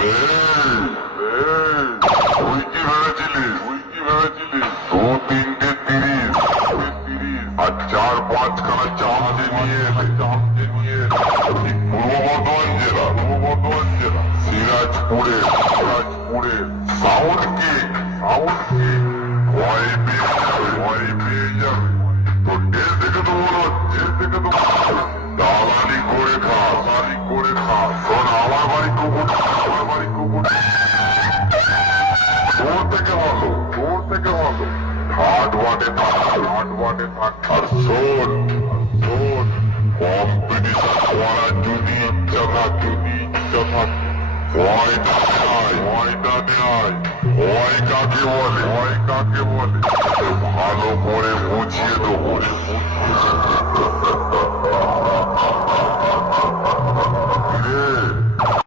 তুই কি ভেবেছিলিস? দু তিনটে 30 আর 4-5 খানা চামচে নিয়ে পূর্ব বর্ধমান জেলা সিরাজপুরে সাউন্ড কিক ভয় পেয়ে যাবে তো ডেট দেখে তো মনে হচ্ছে দালালি করে খা শোন আমার বাড়ি কুকুর তোর থেকে ভালো হাট বাটে থাক আর শোন কম্পিটিশন করার যদি ইচ্ছা থাকে ভয়টা নেয় ভয় কাকে বলে ভালো করে বুঝিয়ে দেবো